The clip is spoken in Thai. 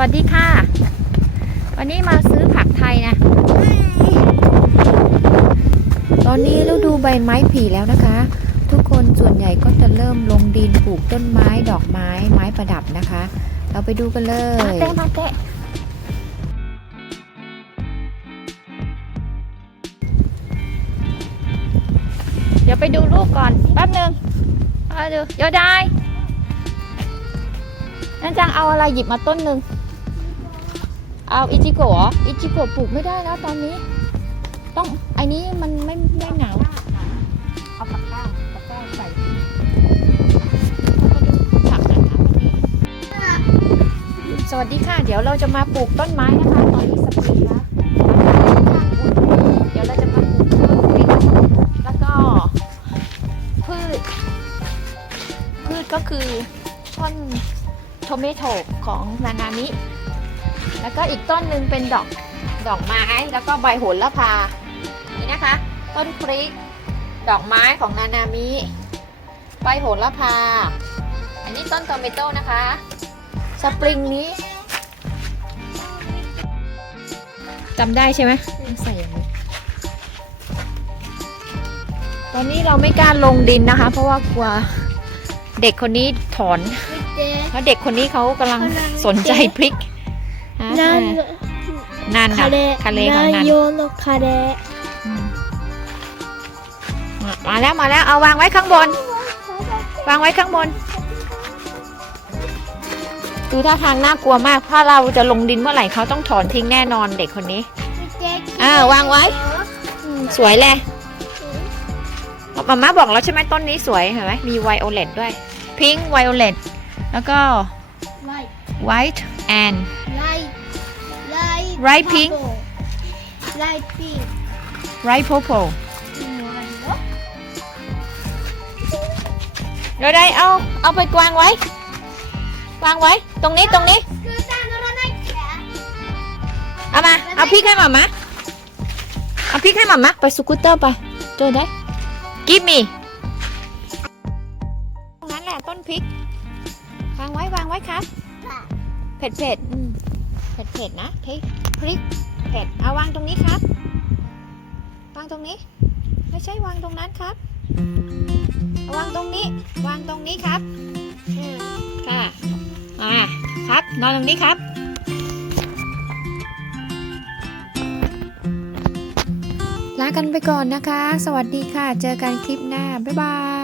วัสดีค่ะ วันนี้มาซื้อผักไทยนะ ตอนนี้ฤดูใบไม้ผลิแล้วนะคะ ทุกคนส่วนใหญ่ก็จะเริ่มลงดินปลูกต้นไม้ดอกไม้ไม้ประดับนะคะ เราไปดูกันเลยเต้มาเตะเดี๋ยวไปดูลูกก่อนแป๊บหนึ่งเอาดูเดี๋ยวได้นั่นจังเอาอะไรหยิบมาต้นหนึ่ง เอาอิจิโกะออิจิโกะปลูกไม่ได้แล้วตอนนี้ ต้องไอ้นี้มันไม่ไม่หนาวเอาปากกาปากกาใส่ผักนะคะวันนี้สวัสดีค่ะ เดี๋ยวเราจะมาปลูกต้นไม้นะคะ ตอนนี้สปริงแล้วเดี๋ยวเราจะมาปลูกต้นพริกแล้วก็พืช พืชก็คือต้นโทเมโตของนานามิ แล้วก็อีกต้นหนึ่งเป็นดอกดอกไม้แล้วก็ใบโหระพา นี่นะคะ ต้นพริก ดอกไม้ของนานามิ ใบโหระพา อันนี้ต้นโทเมโต้นะคะ สปริงนี้จำได้ใช่ไหมใส่อย่างนี้ตอนนี้เราไม่กล้าลงดินนะคะ เพราะว่ากลัวเด็กคนนี้ถอนเจ๊เพราะเด็กคนนี้เขากำลังสนใจพริก ฮะนั่นเออนันค่ะคาเลคาเลของนันโยโนคาเลอืมมามาแล้วมาแล้วเอาวางไว้ข้างบน วางไว้ข้างบนดูท่าทางน่ากลัวมาก ถ้าเราจะลงดินเมื่อไหร่เขาต้องถอนทิ้งแน่นอนเด็กคนนี้อ่าวางไว้อืมสวยเลยมาม่าบอกแล้วใช่ไหมต้นนี้สวยเห็นไหมมีไวโอเลตด้วย พิงค์ไวโอเลตแล้วก็ไล่ white and ไล่ไล่ Right pink ไล่พิง right purple เดี๋ยวได้เอาเอาไปวางไว้ วางไว้ ตรงนี้ตรงนี้ คือตาโนราไนแขเอามา เอาพริกให้หมามาเอาพริกให้หมามาไปสกูตเตอร์ไปเจอได้กิฟมี่ตรงนั้นแหละต้นพริก วางไว้วางไว้ครับ เผ็ดเผ็ดอืมเผ็ดเผ็ดนะพริกพริกเผ็ดเอาวางตรงนี้ครับ วางตรงนี้ ไม่ใช่วางตรงนั้นครับเอาวางตรงนี้ วางตรงนี้ครับค่ะมาครับนอนตรงนี้ครับลากันไปก่อนนะคะ สวัสดีค่ะ เจอกันคลิปหน้า บ๊ายบาย